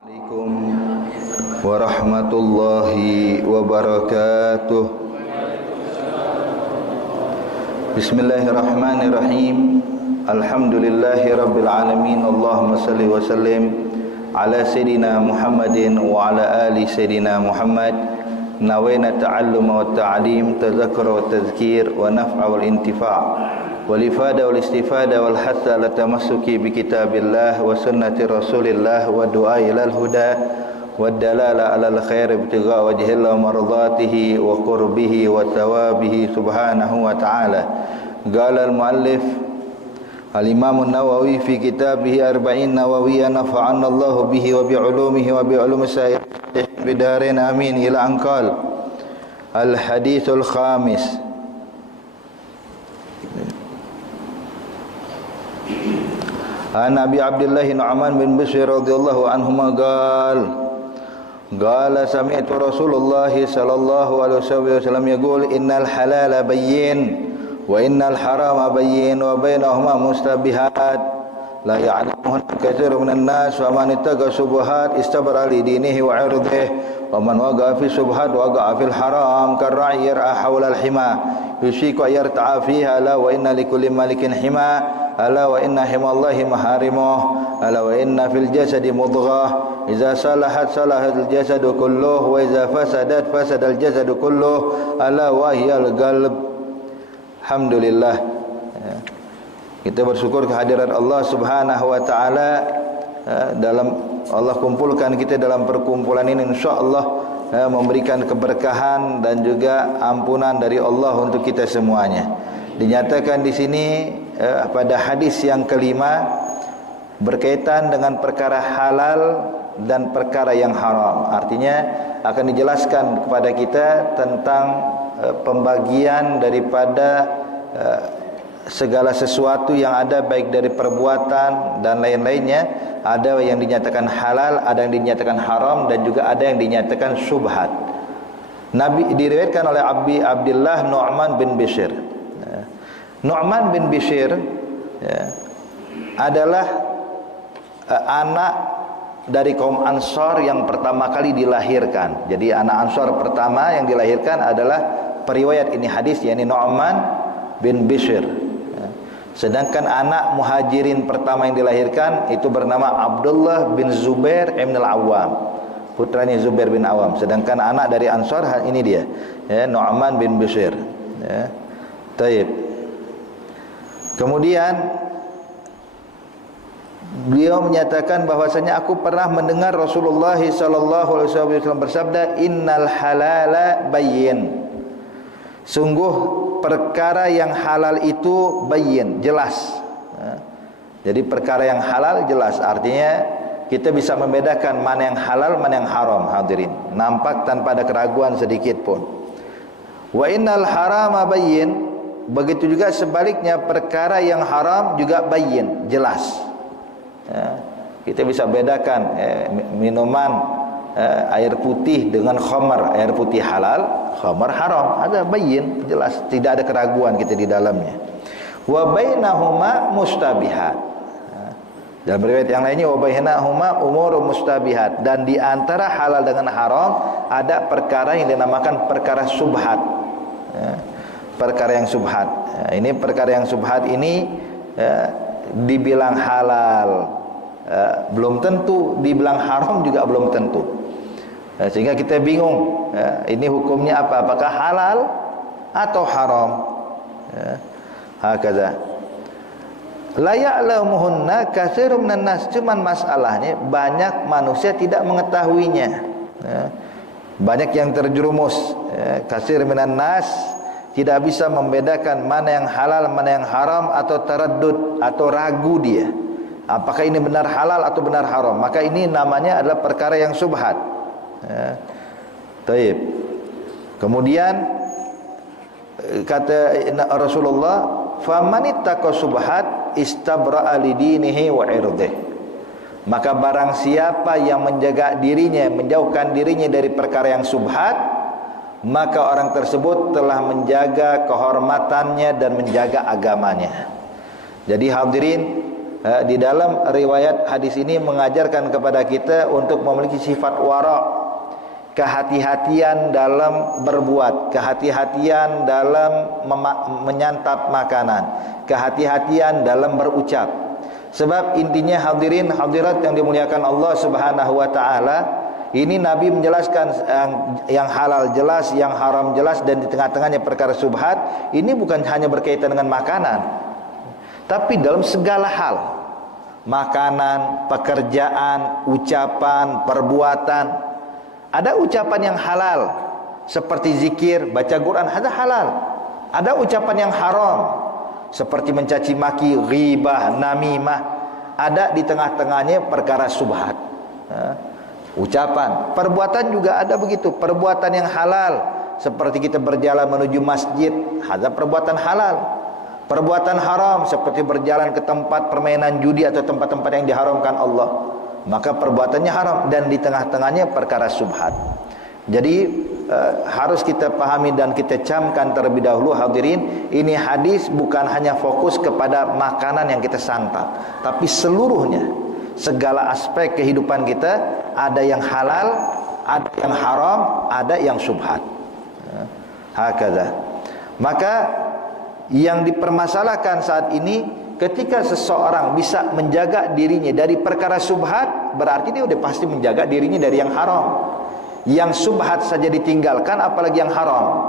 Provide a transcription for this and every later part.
Assalamualaikum warahmatullahi wabarakatuh. Bismillahirrahmanirrahim. Alhamdulillahi rabbil alamin. Allahumma salli wa sallim ala sayyidina Muhammadin wa ala ali sayyidina Muhammad. Nawayna ta'alluma wa ta'lim, tadhakkura wa tadhkir, wa naf'a wal intifa' wal ifada wal istifada wal hatha ala tamassuki bi kitabillah wa sunnati rasulillah wa du'a ilal huda wa dalala ala al khair ibtigha wajhillah mardatihi wa qurbihi wa thawabihi subhanahu wa ta'ala. Qala al muallif al-Imam an-Nawawi fi kitabih Arba'in Nawawiyah, nafa'anna Allah bihi wa bi ulumihi wa bi ulumi sayyid bidarin amin, ila anqal al-hadithul khamis. An Abi Abdullah Nu'man bin Bashir radhiyallahu anhuma qala sami'tu Rasulullah sallallahu alaihi wasallam yaqul innal halala bayyin wa innal harama bayyin wa bainahuma mustabihat la ya'lamuhun katsirun minan nas wa man ittaqa syubhat istabara li dinihi wa 'irdihi wa man waqa'a fi syubhat waqa'a fil haram karra'i yar'a hawla al-hima yushiku yarta'a fiha la wa inna likulli malikin hima ala wa inna himallahi maharimuh ala wa inna fil jasadi mudghah idza salahat salahal jasadu kulluh wa idza fasadat fasadal jasadu kulluh ala wa hiyal qalb. Alhamdulillah, kita bersyukur kehadiran Allah Subhanahu wa taala. Dalam Allah kumpulkan kita dalam perkumpulan ini, insyaallah memberikan keberkahan dan juga ampunan dari Allah untuk kita semuanya. Dinyatakan di sini pada hadis yang kelima berkaitan dengan perkara halal dan perkara yang haram. Artinya akan dijelaskan kepada kita tentang pembagian daripada segala sesuatu yang ada, baik dari perbuatan dan lain-lainnya. Ada yang dinyatakan halal, ada yang dinyatakan haram, dan juga ada yang dinyatakan syubhat. Nabi diriwayatkan oleh Abdullah Nu'man bin Bashir. Nu'man bin Bashir adalah anak dari kaum Ansar yang pertama kali dilahirkan. Jadi anak Ansar pertama yang dilahirkan adalah periwayat ini hadis, yakni Nu'man bin Bashir. Sedangkan anak Muhajirin pertama yang dilahirkan itu bernama Abdullah bin Zubair ibn al-Awwam, putranya Zubair bin Awam. Sedangkan anak dari Ansar ini dia, Nu'man bin Bashir. Taib. Kemudian beliau menyatakan bahwasanya aku pernah mendengar Rasulullah sallallahu alaihi wasallam bersabda, innal halala bayyin. Sungguh perkara yang halal itu bayyin, jelas. Jadi perkara yang halal jelas, artinya kita bisa membedakan mana yang halal, mana yang haram, hadirin. Nampak tanpa ada keraguan sedikit pun. Wa innal harama bayyin. Begitu juga sebaliknya, perkara yang haram juga bayyin, jelas. Kita bisa bedakan minuman air putih dengan khamar. Air putih halal, khamar haram, ada bayyin, jelas, tidak ada keraguan kita di dalamnya. Wa bainahuma mustabihat. Dalam riwayat yang lainnya, wa bainahuma umur mustabihat. Dan di antara halal dengan haram ada perkara yang dinamakan perkara subhat. Perkara yang subhat. Ini perkara yang subhat ini dibilang halal belum tentu, dibilang haram juga belum tentu. Sehingga kita bingung, ini hukumnya apa? Apakah halal atau haram? Hakaza. La ya'lamuhunna katsirun minan nas. Cuman masalahnya banyak manusia tidak mengetahuinya. Banyak yang terjerumus, katsir minan nas, tidak bisa membedakan mana yang halal, mana yang haram, atau taraddud, atau ragu dia. Apakah ini benar halal atau benar haram? Maka ini namanya adalah perkara yang subhat. Taib. Kemudian kata Rasulullah, "Famanittaqa subhat istabra'a lidinihi wa 'irdihi." Maka barang siapa yang menjaga dirinya, menjauhkan dirinya dari perkara yang subhat, maka orang tersebut telah menjaga kehormatannya dan menjaga agamanya. Jadi hadirin, di dalam riwayat hadis ini mengajarkan kepada kita untuk memiliki sifat wara', kehati-hatian dalam berbuat, kehati-hatian dalam menyantap makanan, kehati-hatian dalam berucap. Sebab intinya hadirin hadirat yang dimuliakan Allah Subhanahu wa taala, ini Nabi menjelaskan yang halal jelas, yang haram jelas, dan di tengah-tengahnya perkara subhat. Ini bukan hanya berkaitan dengan makanan, tapi dalam segala hal. Makanan, pekerjaan, ucapan, perbuatan. Ada ucapan yang halal seperti zikir, baca Quran, ada halal. Ada ucapan yang haram seperti mencaci maki, ghibah, namimah. Ada di tengah-tengahnya perkara subhat. Ucapan, perbuatan juga ada begitu. Perbuatan yang halal seperti kita berjalan menuju masjid, ada perbuatan halal. Perbuatan haram seperti berjalan ke tempat permainan judi atau tempat-tempat yang diharamkan Allah, maka perbuatannya haram. Dan di tengah-tengahnya perkara subhat. Jadi harus kita pahami dan kita camkan terlebih dahulu hadirin, ini hadis bukan hanya fokus kepada makanan yang kita santap, tapi seluruhnya, segala aspek kehidupan kita. Ada yang halal, ada yang haram, ada yang subhat. Hakadha. Maka yang dipermasalahkan saat ini, ketika seseorang bisa menjaga dirinya dari perkara subhat, berarti dia sudah pasti menjaga dirinya dari yang haram. Yang subhat saja ditinggalkan, apalagi yang haram.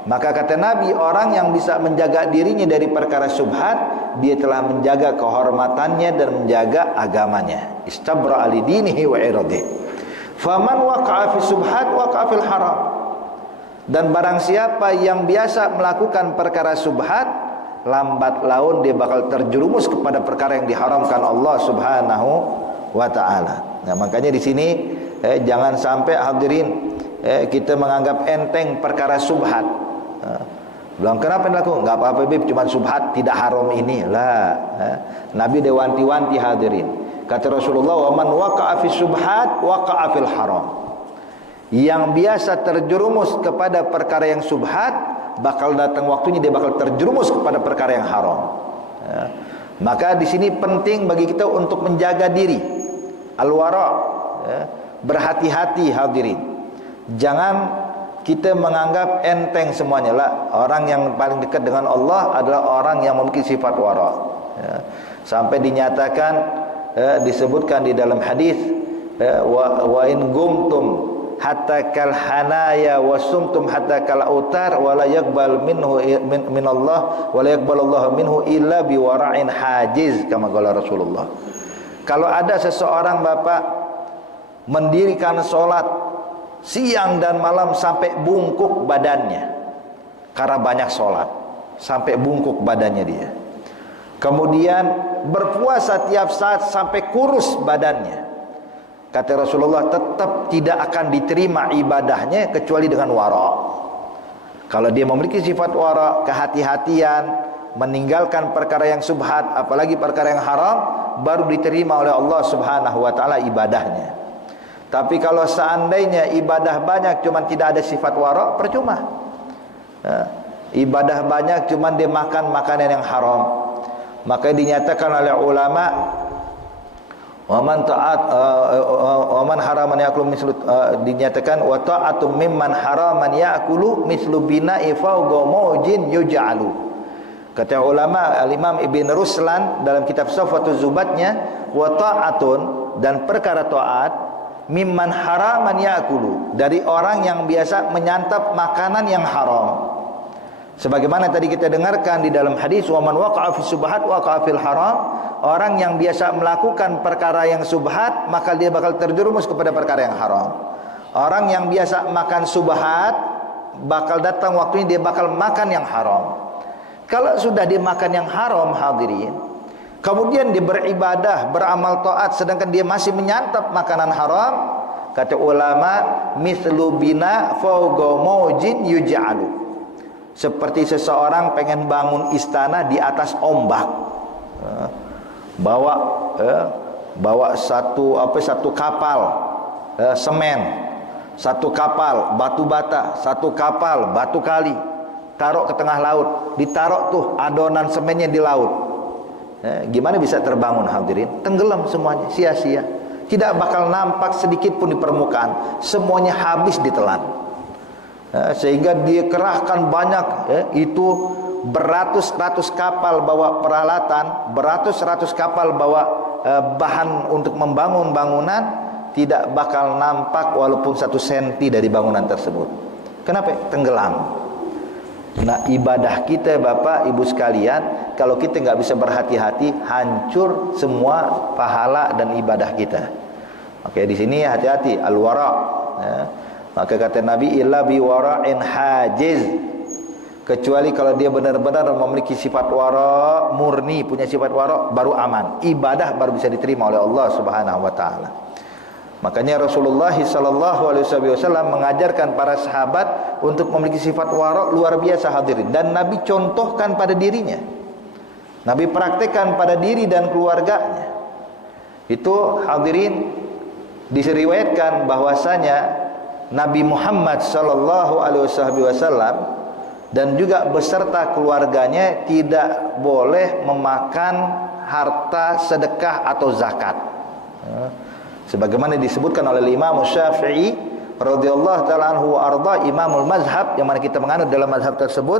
Maka kata Nabi, orang yang bisa menjaga dirinya dari perkara subhat, dia telah menjaga kehormatannya dan menjaga agamanya. Istabra li dinihi wa iradihi. Faman waqa'a fi subhat waqa'a fil haram. Dan barang siapa yang biasa melakukan perkara subhat, lambat laun dia bakal terjerumus kepada perkara yang diharamkan Allah Subhanahu wa taala. Nah, makanya di sini jangan sampai hadirin kita menganggap enteng perkara subhat. Bilang kenapa dilakukan? Enggak apa-apa bib, cuma subhat, tidak haram ini. Lah, Nabi dia wanti-wanti hadirin. Kata Rasulullah, "Wa man waqa'a fi subhat waqa'a fil haram." Yang biasa terjerumus kepada perkara yang subhat, bakal datang waktunya dia bakal terjerumus kepada perkara yang haram. Maka di sini penting bagi kita untuk menjaga diri, al-wara, berhati-hati hadirin. Jangan kita menganggap enteng semuanya lah. Orang yang paling dekat dengan Allah adalah orang yang memiliki sifat wara. Sampai dinyatakan, disebutkan di dalam hadis, wa in gumtum hatta kal hanaya wa sumtum hatta kal autar wa la yaqbal minhu min Allah wa la yaqbal Allah minhu illa bi wara'in hajiz, kama qala Rasulullah. Kalau ada seseorang bapak mendirikan solat siang dan malam sampai bungkuk badannya karena banyak solat, sampai bungkuk badannya dia, kemudian berpuasa tiap saat sampai kurus badannya, kata Rasulullah, tetap tidak akan diterima ibadahnya kecuali dengan wara. Kalau dia memiliki sifat wara, kehati-hatian, meninggalkan perkara yang subhat, apalagi perkara yang haram, baru diterima oleh Allah Subhanahu wa taala ibadahnya. Tapi kalau seandainya ibadah banyak cuman tidak ada sifat wara, percuma. Ibadah banyak cuman dia makan makanan yang haram. Maka dinyatakan oleh ulama, wa man haraman ya'kulu mislu, dinyatakan wa ta'atum mimman haraman ya'kulu mislu bina'i fawqa mawjin yuj'alu. Kata ulama al-Imam Ibn Ruslan dalam kitab Safatul Zubatnya, wa ta'atun, dan perkara ta'at, mimman haraman ya'kulu, dari orang yang biasa menyantap makanan yang haram. Sebagaimana tadi kita dengarkan di dalam hadis, wa man waqa'a fi subhat waqa'a fil haram, orang yang biasa melakukan perkara yang subhat, maka dia bakal terjerumus kepada perkara yang haram. Orang yang biasa makan subhat, bakal datang waktunya dia bakal makan yang haram. Kalau sudah dia makan yang haram hadirin, kemudian dia beribadah, beramal taat, sedangkan dia masih menyantap makanan haram, kata ulama, mislu bina fawqa mawjin yuj'alu, seperti seseorang pengen bangun istana di atas ombak, bawa satu kapal semen, satu kapal batu bata, satu kapal batu kali, taruh ke tengah laut, ditaruh tuh adonan semennya di laut. Gimana bisa terbangun hadirin? Tenggelam semuanya, sia-sia. Tidak bakal nampak sedikit pun di permukaan. Semuanya habis ditelan. Sehingga dia kerahkan banyak, itu beratus-ratus kapal bawa peralatan, beratus-ratus kapal bawa bahan untuk membangun bangunan, tidak bakal nampak walaupun 1 senti dari bangunan tersebut. Kenapa? Tenggelam. Nah, ibadah kita Bapak Ibu sekalian, kalau kita nggak bisa berhati-hati, hancur semua pahala dan ibadah kita. Oke, di sini hati-hati, al-wara. Maka kata Nabi, illa bi wara'in hajiz. Kecuali kalau dia benar-benar memiliki sifat wara, murni punya sifat wara, baru aman. Ibadah baru bisa diterima oleh Allah Subhanahu wa taala. Makanya Rasulullah SAW mengajarkan para sahabat untuk memiliki sifat wara luar biasa hadirin. Dan Nabi contohkan pada dirinya. Nabi praktekkan pada diri dan keluarganya. Itu hadirin diseriwayatkan bahwasanya Nabi Muhammad SAW dan juga beserta keluarganya tidak boleh memakan harta sedekah atau zakat. Sebagaimana disebutkan oleh Imam Syafi'i radhiyallahu ta'ala anhu wa arda, imamul mazhab, yang mana kita menganut dalam mazhab tersebut,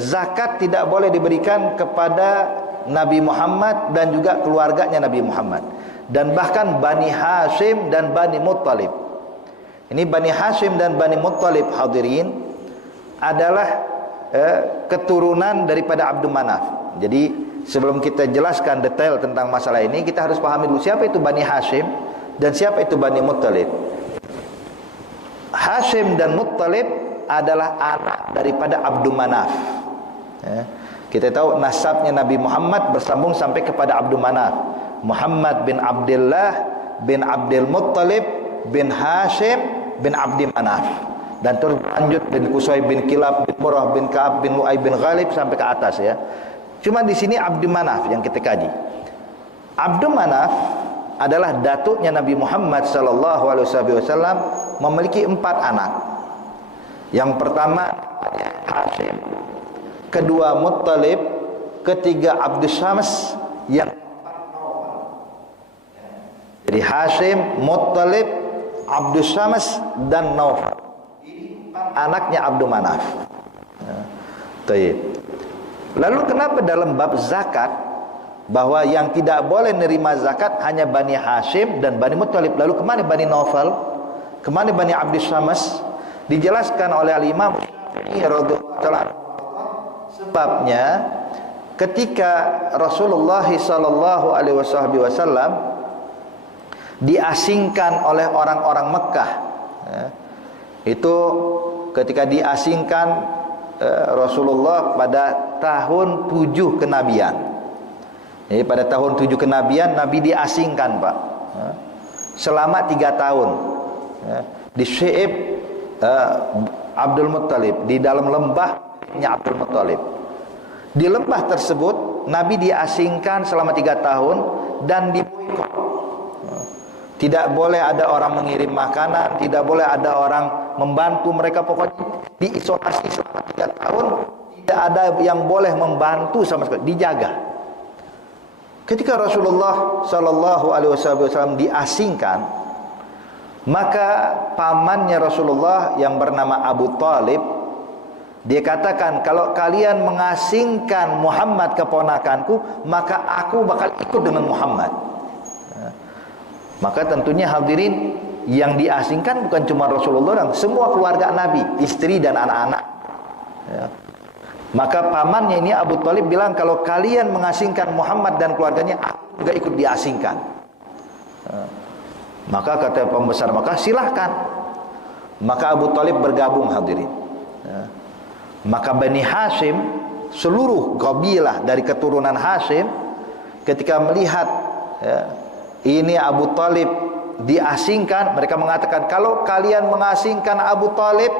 zakat tidak boleh diberikan kepada Nabi Muhammad dan juga keluarganya Nabi Muhammad, dan bahkan Bani Hashim dan Bani Muttalib. Ini Bani Hashim dan Bani Muttalib hadirin adalah keturunan daripada Abdul Manaf. Jadi sebelum kita jelaskan detail tentang masalah ini, kita harus pahami dulu siapa itu Bani Hashim dan siapa itu Bani Muttalib. Hashim dan Muttalib adalah anak daripada Abdul Manaf. Kita tahu nasabnya Nabi Muhammad bersambung sampai kepada Abdul Manaf. Muhammad bin Abdullah bin Abdul Muttalib bin Hashim bin Abdi Manaf, dan terus lanjut bin Qusay bin Kilab bin Murrah bin Ka'ab bin Lu'ay bin Ghalib sampai ke atas ya. Cuma di sini Abdi Manaf yang kita kaji. Abdul Manaf adalah datuknya Nabi Muhammad SAW, memiliki 4 anak. Yang pertama Hashim, kedua Muttalib, ketiga Abdus Syams, yang keempat Naufal. Jadi Hashim, Muttalib, Abdus Syams dan Naufal. Ini 4 anaknya Abdul Manaf. Lalu kenapa dalam bab zakat bahwa yang tidak boleh nerima zakat hanya Bani Hashim dan Bani Muttalib? Lalu kemana Bani Naufal? Kemana Bani Abdus Syams? Dijelaskan oleh Al-Imam Syafi'i radhiyallahu ta'ala. Sebabnya ketika Rasulullah SAW diasingkan oleh orang-orang Mekah, itu ketika diasingkan Rasulullah pada tahun 7 kenabian. Jadi pada tahun 7 kenabian Nabi diasingkan Pak, selama 3 tahun di Syi'ib Abdul Muttalib, di dalam lembahnya Abdul Muttalib. Di lembah tersebut Nabi diasingkan selama 3 tahun dan diboikot. Tidak boleh ada orang mengirim makanan, tidak boleh ada orang membantu mereka, pokoknya diisolasi selama 3 tahun. Tidak ada yang boleh membantu sama sekali, dijaga. Ketika Rasulullah SAW diasingkan, maka pamannya Rasulullah yang bernama Abu Talib, dia katakan, kalau kalian mengasingkan Muhammad keponakanku, maka aku bakal ikut dengan Muhammad. Maka tentunya hadirin, yang diasingkan bukan cuma Rasulullah, semua keluarga Nabi, istri dan anak-anak. Maka pamannya ini Abu Talib bilang, kalau kalian mengasingkan Muhammad dan keluarganya, aku juga ikut diasingkan. Maka kata pembesar Makkah, silahkan. Maka Abu Talib bergabung hadirin. Maka Bani Hashim, seluruh qabilah dari keturunan Hashim, ketika melihat ini Abu Talib diasingkan, mereka mengatakan, kalau kalian mengasingkan Abu Talib,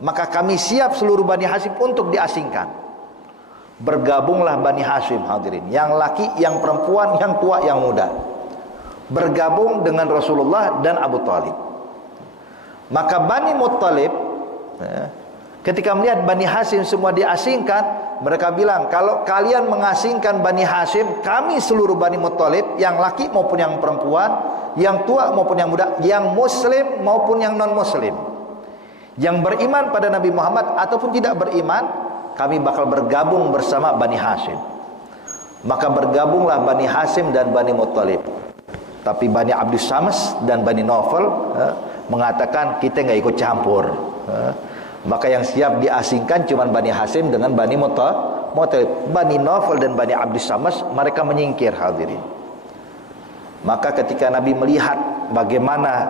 maka kami siap seluruh Bani Hashim untuk diasingkan. Bergabunglah Bani Hashim hadirin, yang laki, yang perempuan, yang tua, yang muda, bergabung dengan Rasulullah dan Abu Talib. Maka Bani Muttalib ketika melihat Bani Hashim semua diasingkan, mereka bilang, kalau kalian mengasingkan Bani Hashim, kami seluruh Bani Muttalib, yang laki maupun yang perempuan, yang tua maupun yang muda, yang muslim maupun yang non muslim, yang beriman pada Nabi Muhammad ataupun tidak beriman, kami bakal bergabung bersama Bani Hashim. Maka bergabunglah Bani Hashim dan Bani Muttalib. Tapi Bani Abdus Shams dan Bani Naufal mengatakan, kita nggak ikut campur. Maka yang siap diasingkan cuma Bani Hashim dengan Bani Muttalib. Bani Naufal dan Bani Abdus Shams mereka menyingkir, hadirin. Maka ketika Nabi melihat bagaimana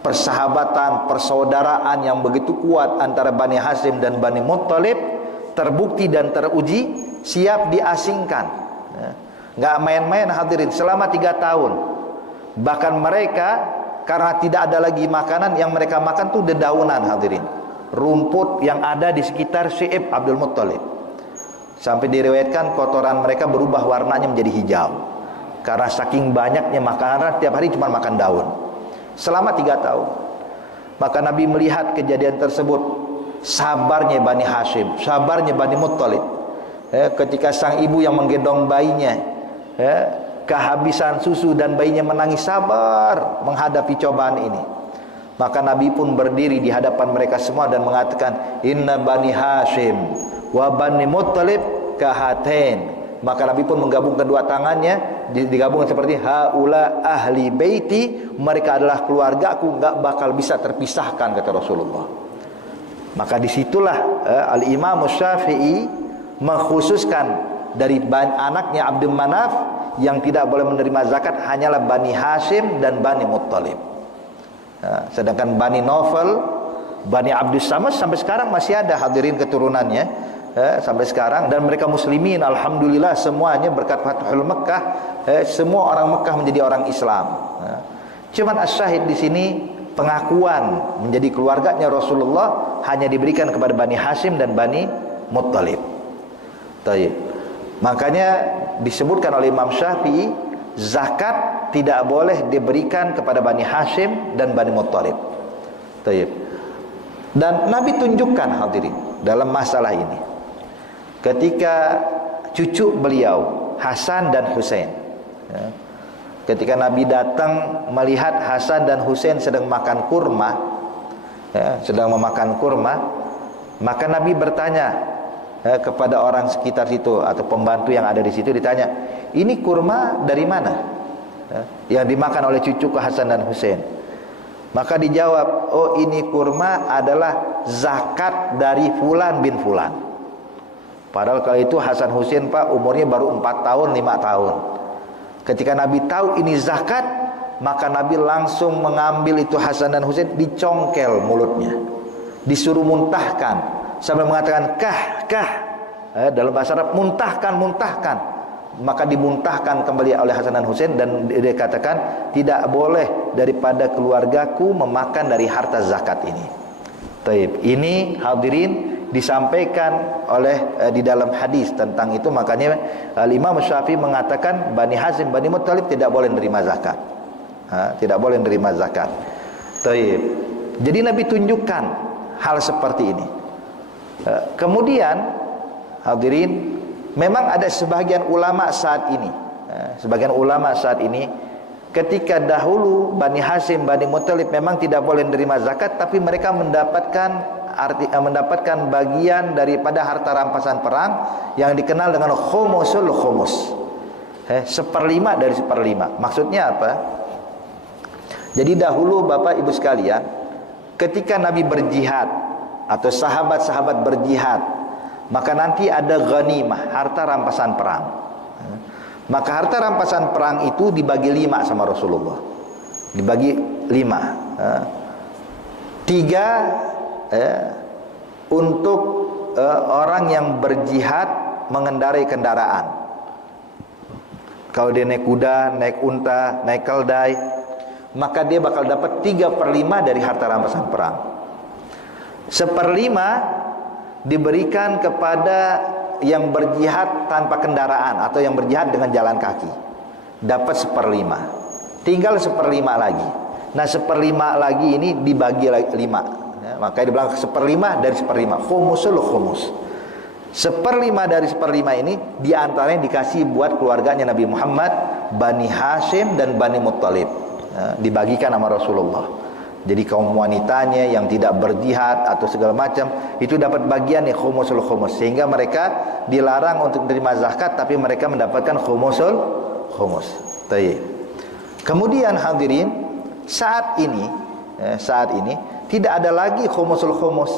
persahabatan, persaudaraan yang begitu kuat antara Bani Hashim dan Bani Muttalib terbukti dan teruji, siap diasingkan. Nggak main-main, hadirin, selama 3 tahun. Bahkan mereka, karena tidak ada lagi makanan, yang mereka makan tuh dedaunan, hadirin, rumput yang ada di sekitar Syi'ib Abdul Muttalib. Sampai diriwayatkan kotoran mereka berubah warnanya menjadi hijau, karena saking banyaknya makanan, tiap hari cuma makan daun selama 3 tahun. Maka Nabi melihat kejadian tersebut, sabarnya Bani Hashim, sabarnya Bani Muttalib. Ketika sang ibu yang menggendong bayinya kehabisan susu dan bayinya menangis, sabar menghadapi cobaan ini. Maka Nabi pun berdiri di hadapan mereka semua dan mengatakan, inna Bani Hashim wa Bani Muttalib kahatain. Maka Nabi pun menggabungkan 2 tangannya, digabungkan seperti haula ahli baiti, mereka adalah keluargaku, gak bakal bisa terpisahkan, kata Rasulullah. Maka disitulah Al-Imam Syafi'i mengkhususkan dari anaknya Abdul Manaf yang tidak boleh menerima zakat hanyalah Bani Hashim dan Bani Muttalib. Sedangkan Bani Naufal, Bani Abdus Shams sampai sekarang masih ada, hadirin, keturunannya sampai sekarang, dan mereka muslimin, alhamdulillah, semuanya berkat Fathul Mekah, semua orang Mekah menjadi orang Islam. Cuman as-syahid di sini, pengakuan menjadi keluarganya Rasulullah hanya diberikan kepada Bani Hashim dan Bani Muttalib. Taib. Makanya disebutkan oleh Imam Syafi'i, zakat tidak boleh diberikan kepada Bani Hashim dan Bani Muttalib. Taib. Dan Nabi tunjukkan, hadirin, dalam masalah ini, ketika cucu beliau Hasan dan Husain, ketika Nabi datang melihat Hasan dan Husain sedang makan kurma, sedang memakan kurma, maka Nabi bertanya kepada orang sekitar situ atau pembantu yang ada di situ, ditanya, ini kurma dari mana yang dimakan oleh cucuku Hasan dan Husain? Maka dijawab, oh, ini kurma adalah zakat dari Fulan bin Fulan. Padahal kalau itu Hasan Husain, Pak, umurnya baru 4 tahun 5 tahun. Ketika Nabi tahu ini zakat, maka Nabi langsung mengambil itu Hasan dan Husain, dicongkel mulutnya, disuruh muntahkan, sambil mengatakan kah, dalam bahasa Arab, muntahkan. Maka dimuntahkan kembali oleh Hasan dan Husain, dan dia katakan, tidak boleh daripada keluargaku memakan dari harta zakat ini. Taib. Ini, hadirin, disampaikan oleh di dalam hadis tentang itu. Makanya Imam Syafi'i mengatakan Bani Hashim, Bani Muttalib tidak boleh menerima zakat. Tidak boleh menerima zakat. Taib. Jadi Nabi tunjukkan hal seperti ini. Kemudian, hadirin, memang ada sebagian ulama saat ini, ketika dahulu Bani Hashim, Bani Muttalib memang tidak boleh menerima zakat, tapi mereka mendapatkan bagian daripada harta rampasan perang yang dikenal dengan khumusul khumus, 1/5 dari 1/5. Maksudnya apa? Jadi dahulu, Bapak Ibu sekalian, ketika Nabi berjihad atau sahabat-sahabat berjihad, maka nanti ada ghanimah, harta rampasan perang. Maka harta rampasan perang itu dibagi 5 sama Rasulullah. Dibagi 5. 3 untuk orang yang berjihad mengendarai kendaraan. Kalau dia naik kuda, naik unta, naik keldai, maka dia bakal dapat 3/5 dari harta rampasan perang. 1/5 diberikan kepada yang berjihad tanpa kendaraan atau yang berjihad dengan jalan kaki, dapat 1/5. Tinggal 1/5 lagi. Nah, 1/5 lagi ini dibagi 5, maka dibilang 1/5 dari 1/5, khumusul khumus. 1/5 dari 1/5 ini diantaranya dikasih buat keluarganya Nabi Muhammad, Bani Hashim dan Bani Muttalib. Dibagikan sama Rasulullah. Jadi kaum wanitanya yang tidak berjihad atau segala macam itu dapat bagian nih khumusul khumus, sehingga mereka dilarang untuk menerima zakat, tapi mereka mendapatkan khumusul khumus. Baik. Kemudian hadirin, saat ini tidak ada lagi khumusul khumus.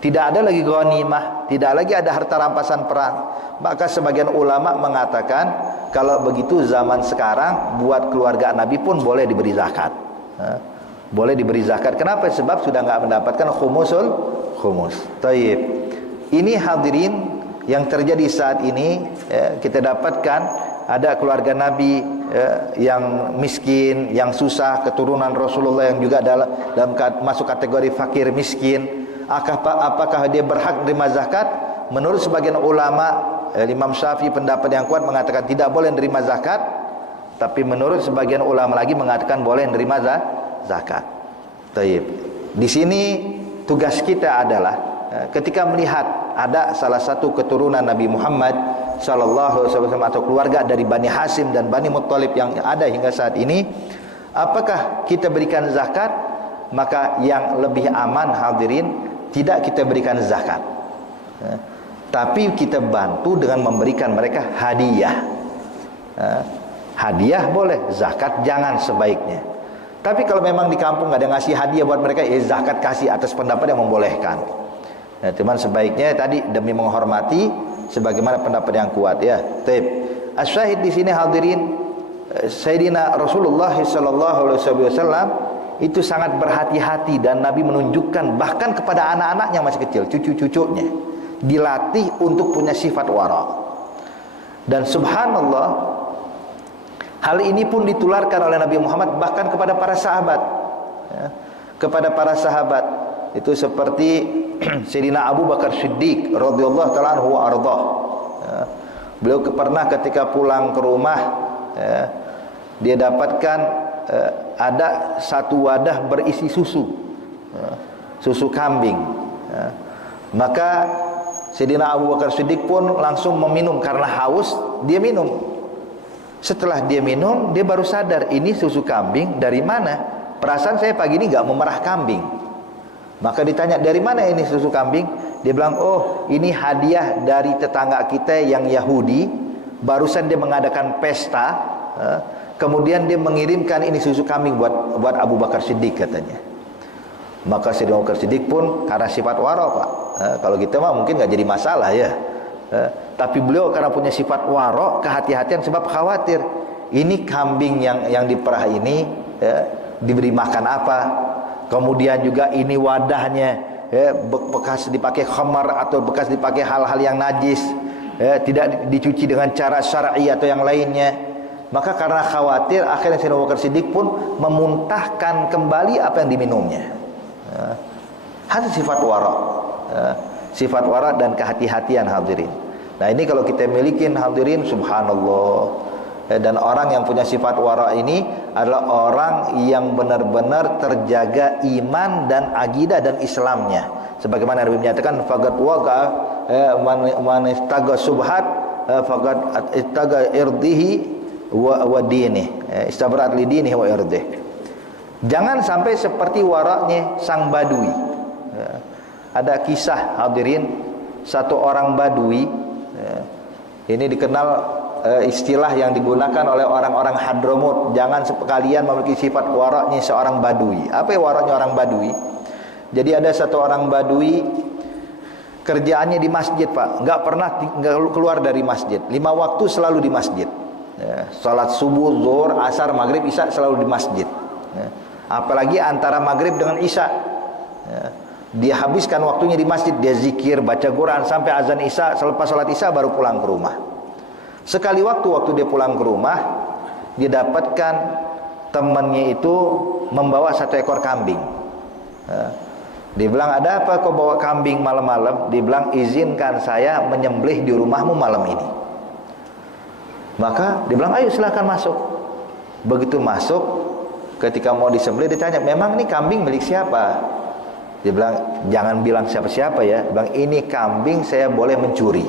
Tidak ada lagi ghanimah, tidak lagi ada harta rampasan perang. Maka sebagian ulama mengatakan kalau begitu zaman sekarang buat keluarga Nabi pun boleh diberi zakat. Boleh diberi zakat. Kenapa? Sebab sudah enggak mendapatkan khumusul khumus. Taib. Ini hadirin yang terjadi saat ini, kita dapatkan ada keluarga Nabi yang miskin, yang susah, keturunan Rasulullah yang juga dalam masuk kategori fakir miskin. Apakah dia berhak menerima zakat? Menurut sebagian ulama, Imam Syafi'i pendapat yang kuat mengatakan tidak boleh menerima zakat. Tapi menurut sebagian ulama lagi mengatakan boleh menerima zakat. Taib. Di sini tugas kita adalah ketika melihat ada salah satu keturunan Nabi Muhammad sallallahu alaihi wasallam atau keluarga dari Bani Hashim dan Bani Muttalib yang ada hingga saat ini, apakah kita berikan zakat? Maka yang lebih aman hadirin, tidak kita berikan zakat, tapi kita bantu dengan memberikan mereka hadiah. Hadiah boleh, zakat jangan sebaiknya. Tapi kalau memang di kampung nggak ada ngasih hadiah buat mereka, zakat kasih atas pendapat yang membolehkan. Cuman sebaiknya tadi demi menghormati sebagaimana pendapat yang kuat ya. Taib. Asyahid di sini hadirin, Sayyidina Rasulullah sallallahu alaihi wasallam itu sangat berhati-hati, dan Nabi menunjukkan bahkan kepada anak-anaknya masih kecil, cucu-cucunya dilatih untuk punya sifat wara. Dan subhanallah, hal ini pun ditularkan oleh Nabi Muhammad bahkan kepada para sahabat. Kepada para sahabat itu seperti Sayyidina Abu Bakar Siddiq radhiyallahu ta'ala anhu wa ardhah. Beliau pernah ketika pulang ke rumah, dia dapatkan ada satu wadah berisi susu kambing. Maka Sayyidina Abu Bakar Siddiq pun langsung meminum karena haus. Dia minum. Setelah dia minum, dia baru sadar ini susu kambing dari mana? Perasaan saya pagi ini gak memerah kambing. Maka ditanya, dari mana ini susu kambing? Dia bilang, oh ini hadiah dari tetangga kita yang Yahudi. Barusan dia mengadakan pesta, kemudian dia mengirimkan ini susu kambing buat Abu Bakar Siddiq katanya. Maka Sayyidina Abu Bakar Siddiq pun karena sifat wara Pak, kalau kita mah mungkin gak jadi masalah ya, tapi beliau karena punya sifat wara, kehati-hatian, sebab khawatir ini kambing yang diperah ini diberi makan apa, kemudian juga ini wadahnya bekas dipakai khamar atau bekas dipakai hal-hal yang najis, tidak dicuci dengan cara syar'i atau yang lainnya. Maka karena khawatir, akhirnya Sayyidina Abu Bakar Siddiq pun memuntahkan kembali apa yang diminumnya. Itu sifat wara, sifat wara dan kehati-hatian hadirin. Nah ini kalau kita milikin hadirin, subhanallah. Dan orang yang punya sifat wara ini adalah orang yang benar-benar terjaga iman dan akidah dan Islamnya. Sebagaimana Nabi menyatakan, faqad waqa man istaga subhat faqad istaga irdihi wa dini, istabrat li dinihi wa irdih. Jangan sampai seperti waraknya sang badui. Ada kisah hadirin, satu orang badui, ini dikenal istilah yang digunakan oleh orang-orang Hadramut, jangan sekalian memiliki sifat waraknya seorang badui. Apa waraknya orang badui? Jadi ada satu orang badui, kerjaannya di masjid Pak, nggak pernah keluar dari masjid, 5 waktu selalu di masjid. Salat subuh, zuhur, asar, maghrib, isya selalu di masjid. Apalagi antara maghrib dengan isya, dia habiskan waktunya di masjid. Dia zikir, baca Quran sampai azan isya. Selepas salat isya baru pulang ke rumah. Sekali waktu dia pulang ke rumah, dia dapatkan temannya itu membawa 1 ekor kambing. Dia bilang, ada apa kau bawa kambing malam-malam? Dia bilang, izinkan saya menyembelih di rumahmu malam ini. Maka dia bilang, ayo silakan masuk. Begitu masuk, ketika mau disembelih ditanya, memang ini kambing milik siapa? Dia bilang, jangan bilang siapa-siapa ya. Dia bilang, ini kambing saya boleh mencuri.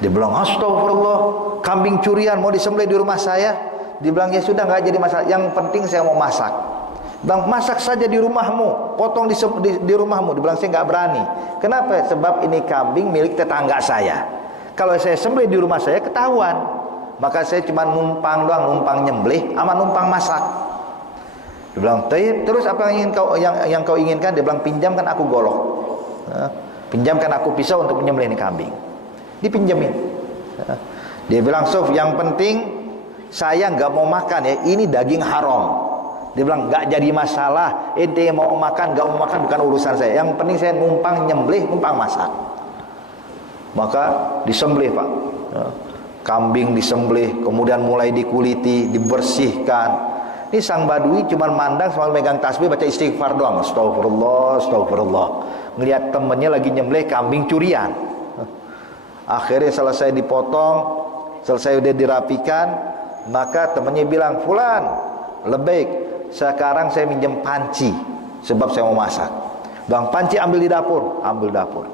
Dia bilang, astagfirullah, kambing curian mau disembelih di rumah saya. Dia bilang, ya sudah, nggak jadi masalah. Yang penting saya mau masak. Dia bilang, masak saja di rumahmu, potong di rumahmu. Dia bilang, saya nggak berani. Kenapa? Sebab ini kambing milik tetangga saya. Kalau saya sembelih di rumah saya ketahuan. Maka saya cuma numpang doang, numpang nyembelih sama numpang masak. Dia bilang, terus apa yang kau inginkan? Dia bilang, pinjamkan aku golok. Pinjamkan aku pisau untuk menyembelih ini kambing. Dipinjemin. Dia bilang, Sof, yang penting saya nggak mau makan ya, ini daging haram. Dia bilang, nggak jadi masalah, ente mau makan nggak mau makan bukan urusan saya. Yang penting saya numpang nyembelih, numpang masak. Maka disembelih, Pak. Kambing disembelih, kemudian mulai dikuliti, dibersihkan. Ini sang badui cuma mandang sambil megang tasbih, baca istighfar doang. Astagfirullah, astagfirullah. Ngelihat temennya lagi nyembelih kambing curian. Akhirnya selesai dipotong, selesai udah dirapikan, maka temennya bilang, Fulan, lebih sekarang saya minjem panci, sebab saya mau masak. Bang, panci ambil di dapur, ambil dapur.